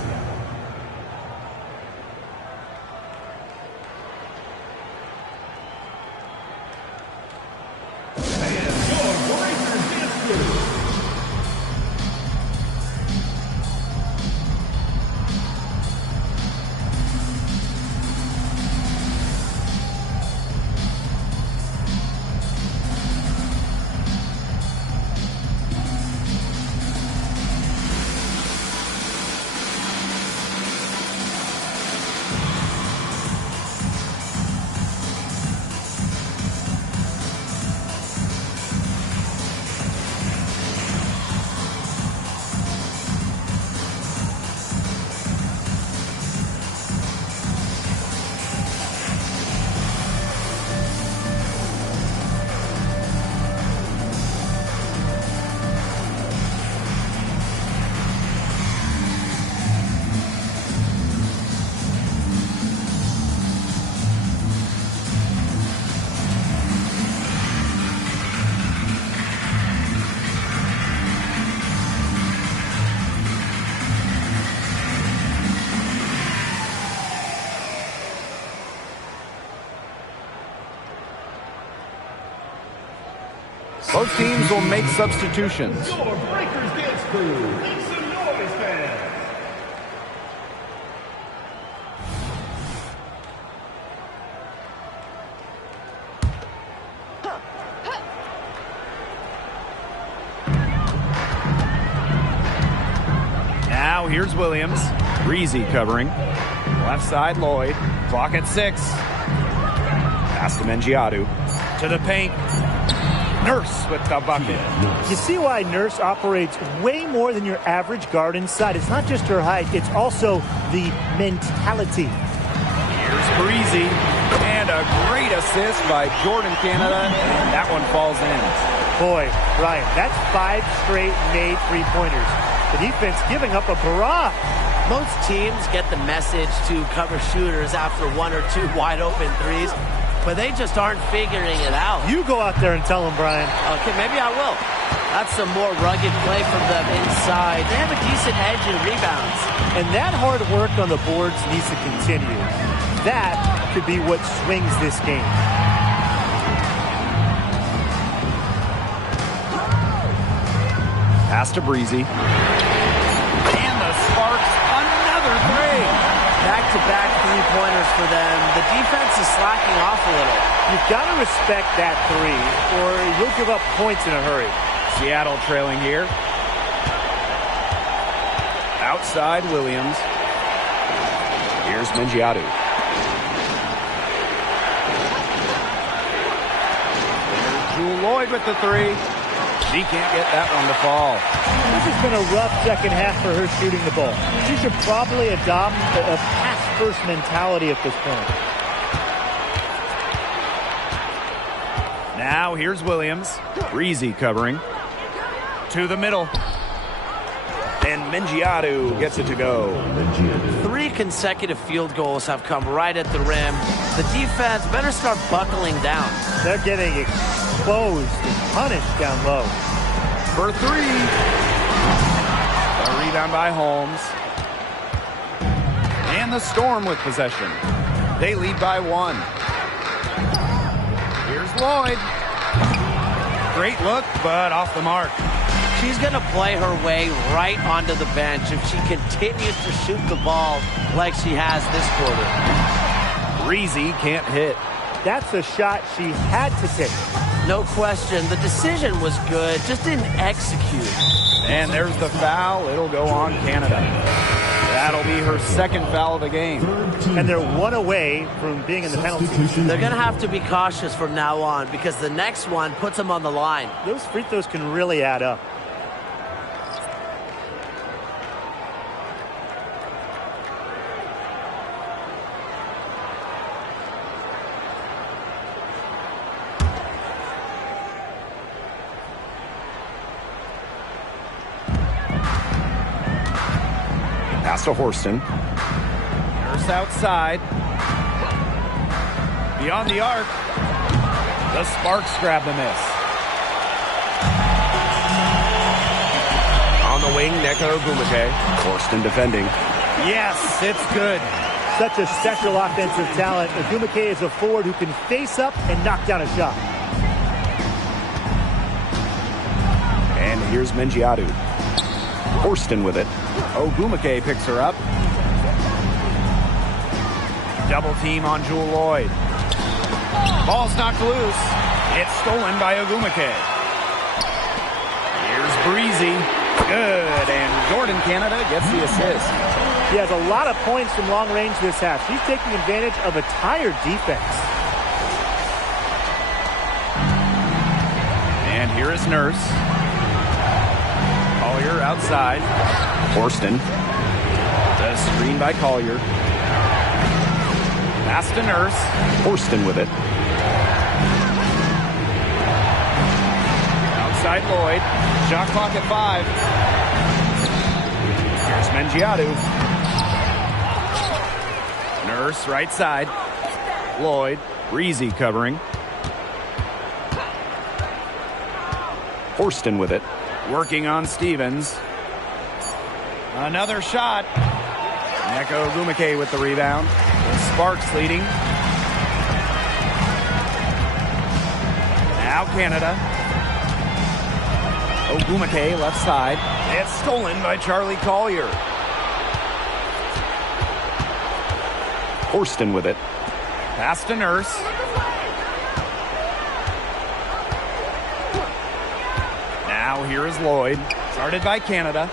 Both teams will make substitutions. Your Breakers Dance Crew, make some noise, fans. Now here's Williams. Breezy covering. Left side, Lloyd. Clock at 6. Pass to Mengiadu. To the paint. Nurse with the bucket. You see why Nurse operates way more than your average guard inside. It's not just her height, it's also the mentality. Here's Breezy. And a great assist by Jordan Canada. And that one falls in. Boy, Ryan, that's 5 straight made three-pointers. The defense giving up a barrage. Most teams get the message to cover shooters after 1 or 2 wide open threes, but they just aren't figuring it out. You go out there and tell them, Brian. Okay, maybe I will. That's some more rugged play from them inside. They have a decent edge in rebounds. And that hard work on the boards needs to continue. That could be what swings this game. Pass to Breezy. And the Sparks, another three. Back-to-back three-pointers for them. The defense is slacking off a little. You've got to respect that three, or you'll give up points in a hurry. Seattle trailing here. Outside Williams. Here's Mengiadu. There's Jewel Lloyd with the three. She can't get that one to fall. This has been a rough second half for her shooting the ball. She should probably adopt a pass-first mentality at this point. Now here's Williams. Breezy covering. To the middle. And Mengiadu gets it to go. 3 consecutive field goals have come right at the rim. The defense better start buckling down. They're getting exposed and punished down low. For 3. A rebound by Holmes. And the Storm with possession. They lead by 1. Here's Lloyd. Great look, but off the mark. She's going to play her way right onto the bench if she continues to shoot the ball like she has this quarter. Breezy can't hit. That's a shot she had to take. No question. The decision was good, just didn't execute. And there's the foul. It'll go on Canada. That'll be her second foul of the game. And they're 1 away from being in the penalty. They're going to have to be cautious from now on because the next one puts them on the line. Those free throws can really add up. Pass to Horston. Nurse outside. Beyond the arc. The Sparks grab the miss. On the wing, Neko Ogumake. Horston defending. Yes, it's good. Such a special offensive talent. Ogumake is a forward who can face up and knock down a shot. And here's Mengiadu. Horston with it. Ogumake picks her up. Double team on Jewel Lloyd. Ball's knocked loose. It's stolen by Ogumake. Here's Breezy. Good, and Jordan Canada gets the assist. He has a lot of points from long range this half. He's taking advantage of a tired defense. And here is Nurse. Collier outside. Horston. The screen by Collier. Pass to Nurse. Horston with it. Outside Lloyd. Shot clock at 5. Here's Mengiadu. Nurse right side. Lloyd. Breezy covering. Horston with it. Working on Stevens. Another shot. Neko Ogumake with the rebound. The Sparks leading. Now Canada. Ogumake left side. It's stolen by Charlie Collier. Horston with it. Pass to Nurse. Now here is Lloyd. Started by Canada.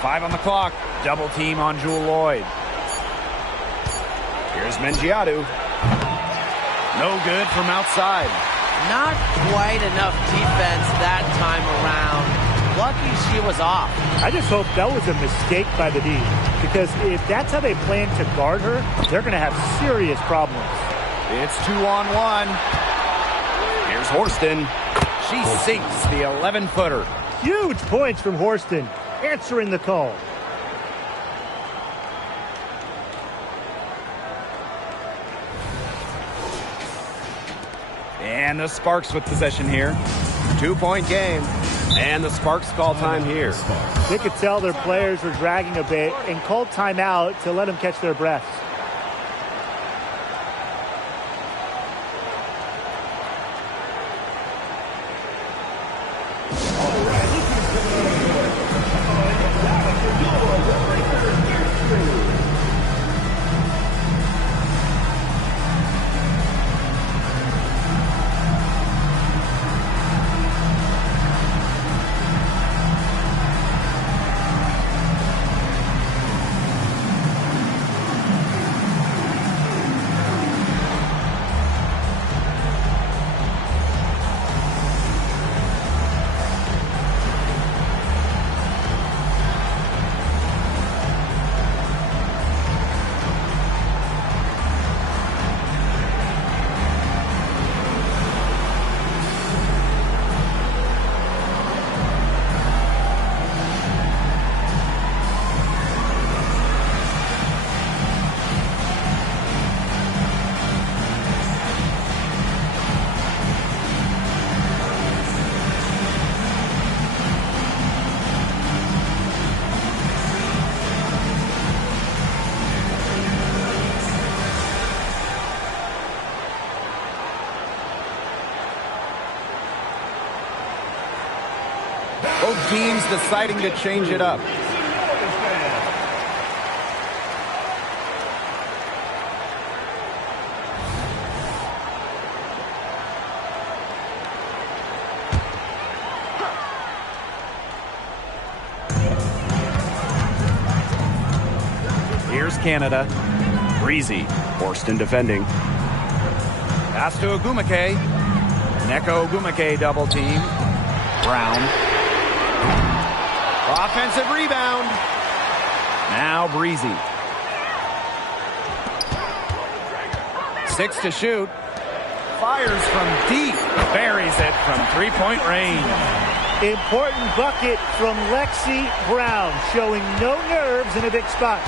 5 on the clock. Double team on Jewel Lloyd. Here's Mengiadu. No good from outside. Not quite enough defense that time around. Lucky she was off. I just hope that was a mistake by the D, because if that's how they plan to guard her, they're going to have serious problems. It's 2-on-1. Here's Horston. She sinks the 11-footer. Huge points from Horston, answering the call. And the Sparks with possession here. 2-point game. And the Sparks call time here. They could tell their players were dragging a bit and called timeout to let them catch their breaths. Both teams deciding to change it up. Here's Canada. Breezy. Horston defending. Pass to Ogumake. Neko Ogumake double team. Brown. Offensive rebound. Now Breezy. 6 to shoot. Fires from deep. Buries it from three-point range. Important bucket from Lexi Brown, showing no nerves in a big spot.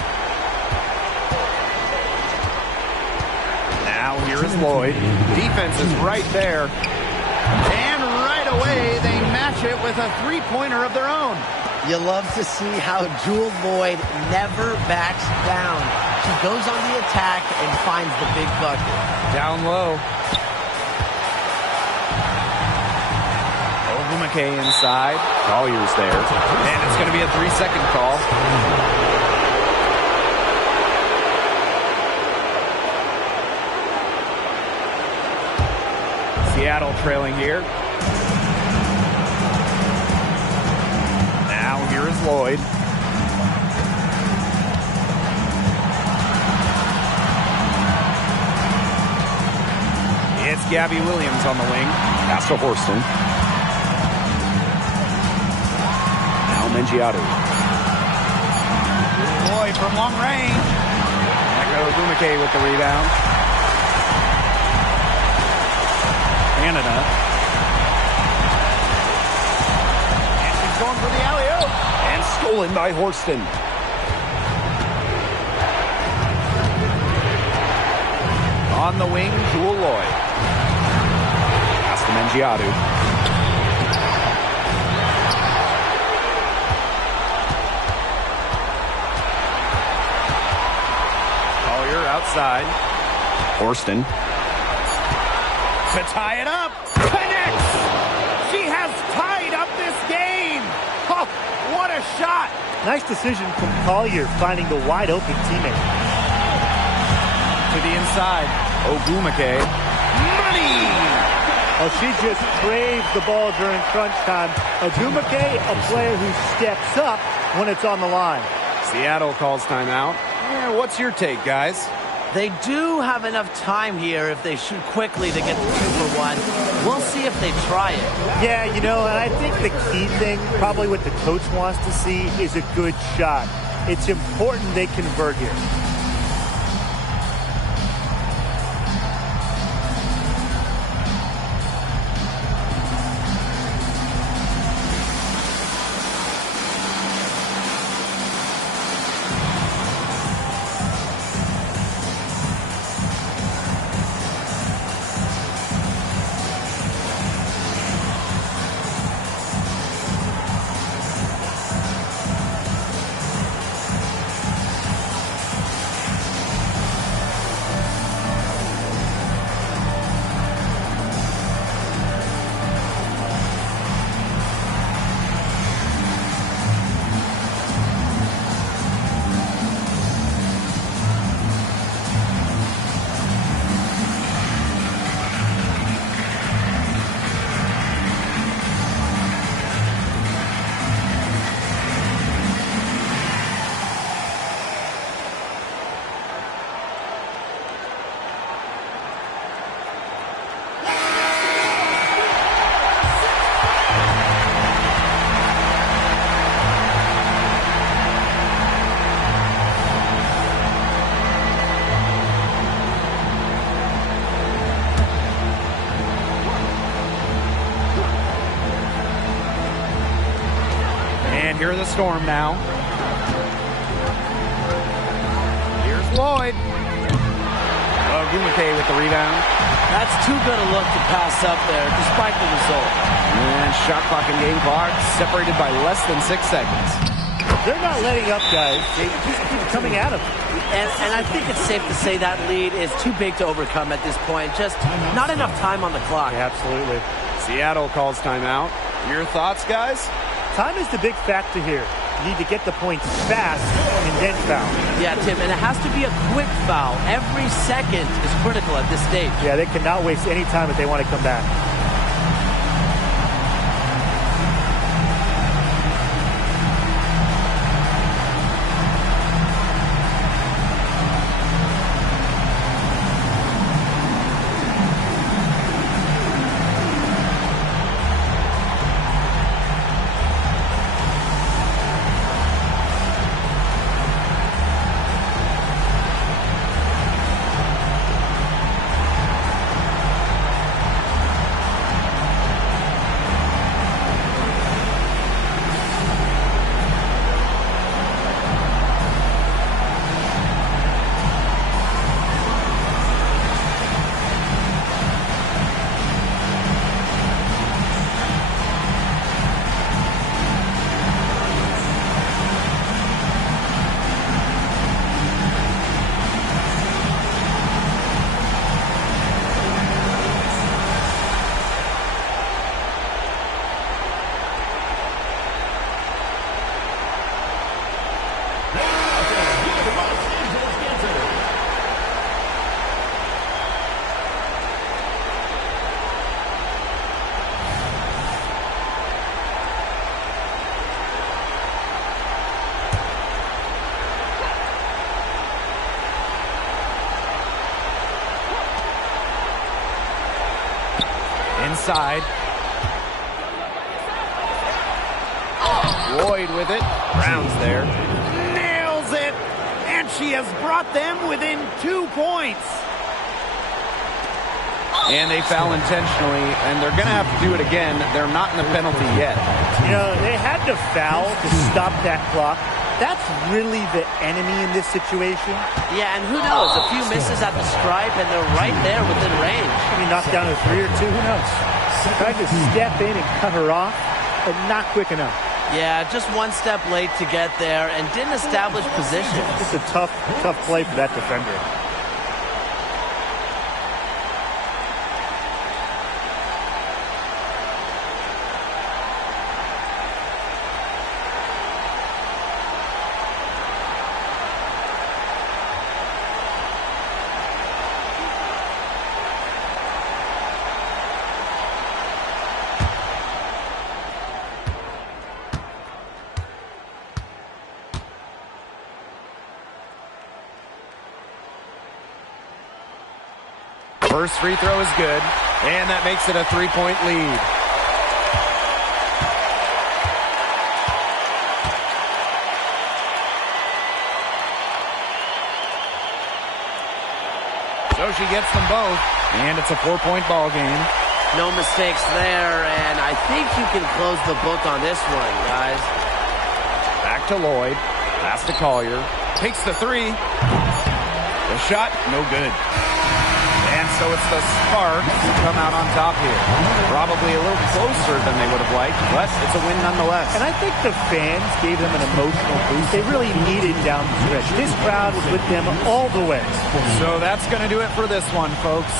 Now here is Lloyd. Defense is right there. And right away, they match it with a three-pointer of their own. You love to see how Jewel Lloyd never backs down. She goes on the attack and finds the big bucket. Down low. McKay inside. Collier's there. And it's going to be a 3-second call. Seattle trailing here. Now here is Lloyd. It's Gabby Williams on the wing. Pass to Horston. Mengiadu. Lloyd from long range. Ogumake with the rebound. Canada. And she's going for the alley-oop. And stolen by Horston. On the wing, Jewel Lloyd. Pass to Mengiadu. Outside. Horston. To tie it up. Connects. She has tied up this game. Oh, what a shot. Nice decision from Collier finding the wide open teammate. To the inside. Ogumake. Money. Oh, she just craves the ball during crunch time. Ogumake, a player who steps up when it's on the line. Seattle calls timeout. Yeah, what's your take, guys? They do have enough time here if they shoot quickly to get the 2-for-1. We'll see if they try it. Yeah, you know, and I think the key thing, probably what the coach wants to see, is a good shot. It's important they convert here. Here are the Storm now. Here's Lloyd. Ogumake with the rebound. That's too good a look to pass up there, despite the result. And shot clock and game clock separated by less than 6 seconds. They're not letting up, guys. They just keep coming at them. And I think it's safe to say that lead is too big to overcome at this point. Just not enough time on the clock. Yeah, absolutely. Seattle calls timeout. Your thoughts, guys? Time is the big factor here. You need to get the points fast and then foul. Yeah, Tim, and it has to be a quick foul. Every second is critical at this stage. Yeah, they cannot waste any time if they want to come back. Inside. Lloyd with it. Brown's there. Nails it. And she has brought them within 2 points. And they foul intentionally, and they're going to have to do it again. They're not in the penalty yet. You know, they had to foul to stop that clock. That's really the enemy in this situation. Yeah, and who knows? A few misses at the stripe, and they're right there within range. I mean, knocked down to 3 or 2, who knows? Tried to step in and cut her off, but not quick enough. Yeah, just one step late to get there and didn't establish position. Just a tough play for that defender. First free throw is good, and that makes it a 3-point lead. So she gets them both, and it's a 4-point ball game. No mistakes there, and I think you can close the book on this one, guys. Back to Lloyd. Pass to Collier. Takes the three. The shot, no good. And so it's the Sparks who come out on top here. Probably a little closer than they would have liked, but it's a win nonetheless. And I think the fans gave them an emotional boost. They really needed down the stretch. This crowd was with them all the way. So that's going to do it for this one, folks.